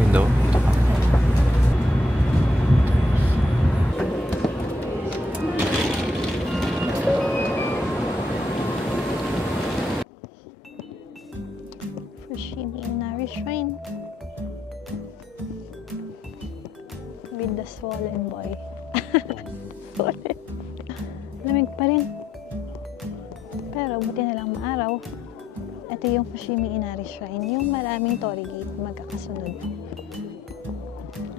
window. Dito ka. Fushimi Inari Shrine. With the swollen boy. Swollen. Lamig pa rin. Pero buti na lang maaraw. Ito yung Fushimi Inari Shrine. Yung maraming torii gate magkakasunod.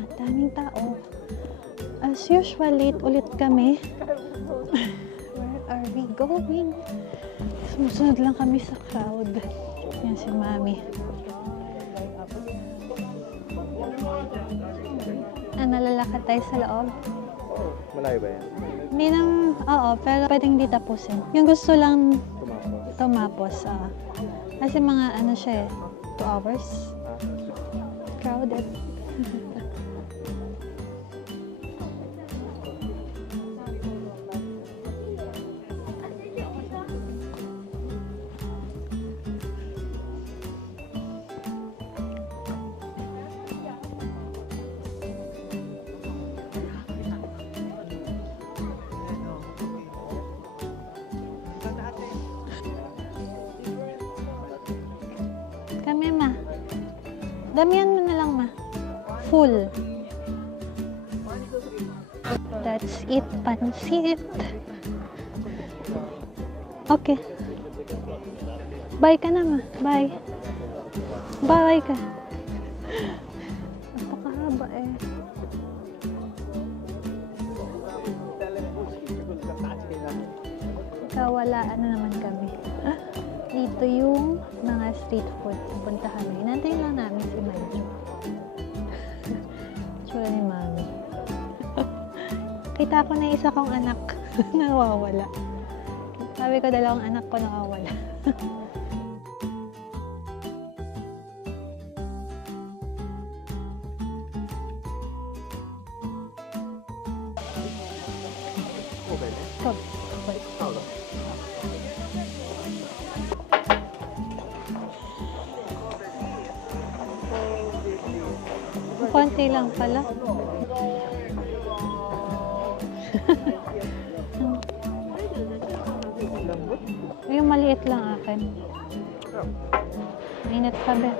At daming tao. As usual, late ulit kami. Where are we going? Sumusunod lang kami sa crowd. Yan si Mami. Nalalakad tayo sa loob. Malayo ba yan? Hindi nang, oo, pero pwedeng di tapusin. Yung gusto lang tumapos. Kasi mga ano siya eh, 2 hours. Crowded. Kami ma. Damihan mo na lang ma. Full. That's it, pansit. Okay. Bye ka na ma. Bye. Bye ka. Napakahaba eh. Kawalaan na naman kami. Dito yung mga street food. Punta kami. Hinantayin lang namin si Manju. Tsura ni Mami. Kita ko na isa kong anak nawawala. Sabi ko, dalawang anak ko nawawala. Konti lang pala. Yung maliit lang akin. Mainit pa ba?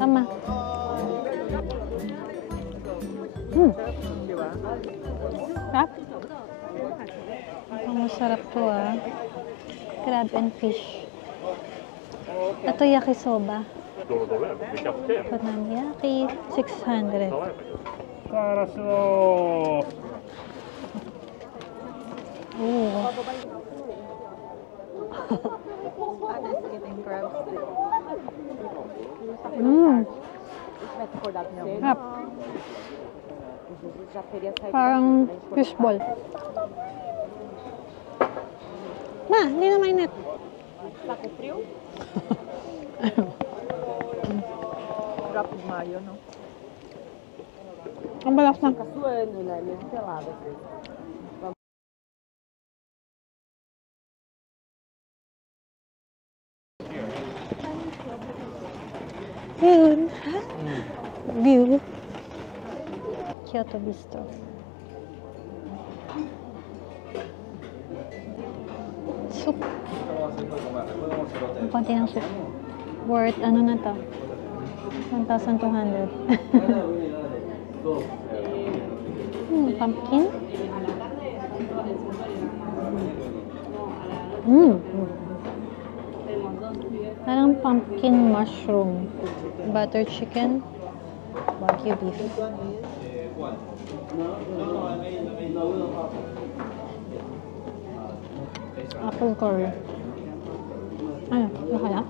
Tama. Sarap. Ang masarap to ah. Crab and fish. Ito yakisoba. Konamiyaki, 600. Ooh. Sarap. Parang fishball. Ma, hindi na mainit. Saco frio? Prato de maio, não? Ang balas na. Caçoando, né? Mesmo pelada. Yun. View. Kyoto Bistro. Soup. Ang konti ng soup. Worth, ano na to? 1,200. Pumpkin. Parang pumpkin mushroom. Butter chicken. Wagyu beef. Apple curry. Ano? Nakala?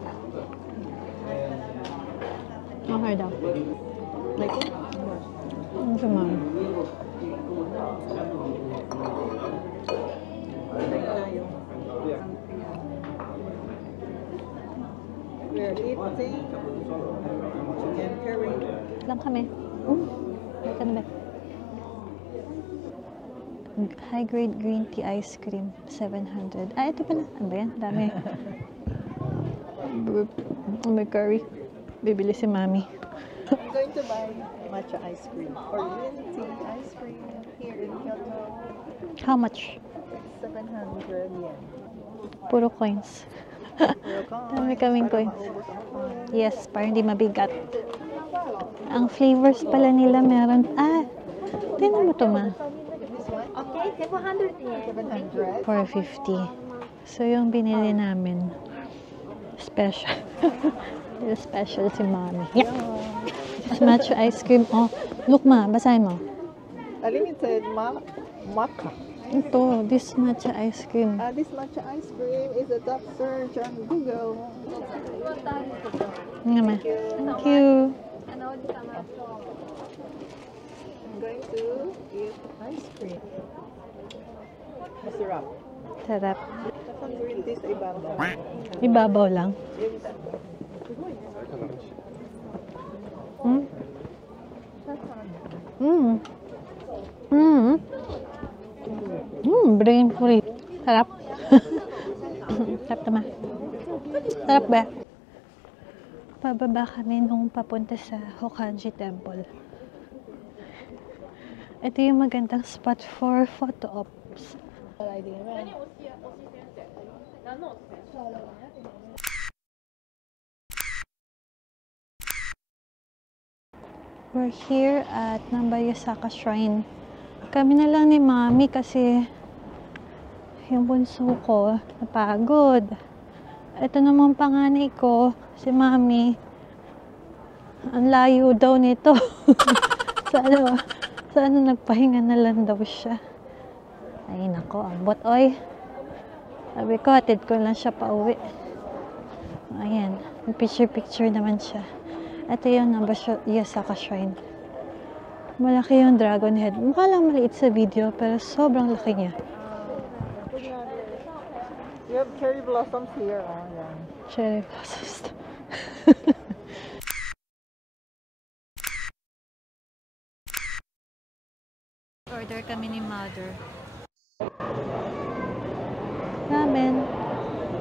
Okay daw. Ano siya man? We're eating chicken curry. Lang kami. Ay ka na ba? High-grade green tea ice cream, 700. Ah, ito pala. Ano ba yan? Dami. May curry. Bibili si Mami. I'm going to buy matcha ice cream or Linty ice cream here in Kyoto. How much? 700 yen. Puro coins. Dami kaming coins. Yes, para hindi mabigat. Ang flavors pala nila meron. Tingnan mo to, Ma. Okay, 700 yen. 700. 450. So, yung binili namin. Special. Special si Mami. Yeah. It's matcha ice cream. Oh, look, Ma. Basahin mo. Limited maca. Ito, this matcha ice cream. This matcha ice cream is a top search on Google. Nga, Ma. Thank you. I'm going to eat ice cream. Masarap. Sarap. Tapos green tea sa ibabaw. Ibabaw lang. Hmm? Hmm. Hmm. Brain free. Sarap. Sarap naman. Sarap ba? Pababa kami nung papunta sa Hokkaji Temple. Ito yung magandang spot for photo ops. We're here at Nambayasaka Shrine. Kami na lang ni Mami kasi yung bunso ko napagod. Ito naman panganay ko, si Mami. Ang layo daw nito. Sana nagpahinga na lang daw siya. Ay nako, ambot oy. Sabi ko, atid ko lang siya pa uwi. Ayan, picture naman siya. Ito yung Nambayasaka Shrine. Malaki yung dragon head. Mukha lang maliit sa video, pero sobrang laki niya. You have cherry blossoms here. Oh, yeah. Cherry blossoms. Order kami ni Mother. Ramen.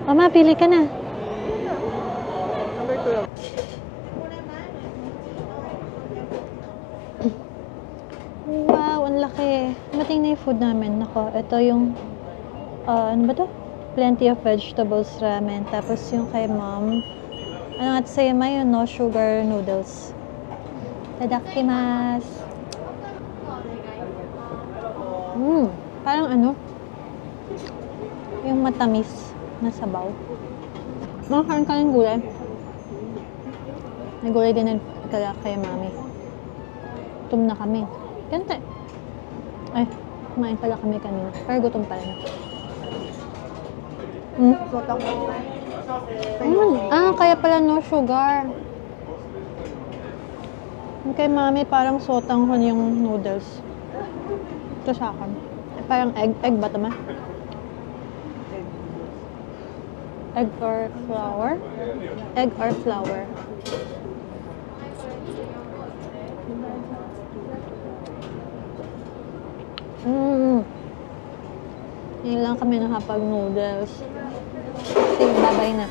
Mama, pili ka na. Number 12. Wow, ang laki. Mating na yung food namin. Nako, ito yung, ano ba to? Plenty of vegetables ramen. Tapos yung kay Mom, ano nga sa'yo ma yun, no sugar noodles. Tadakimasu. Parang ano, yung matamis na sabaw. Makakaroon ka ng gulay. May gulay din kay Mami. Gutom na kami. Kante. Ay, kumain pala kami kanina. Pero gutom pala na. Kaya pala no sugar. Yung kay Mami parang sotanghon yung noodles. Ito sa akin. Parang egg ba tama? Egg or flour? Egg or flour. Ngayon lang kami nakapag noodles. Sige, babay na.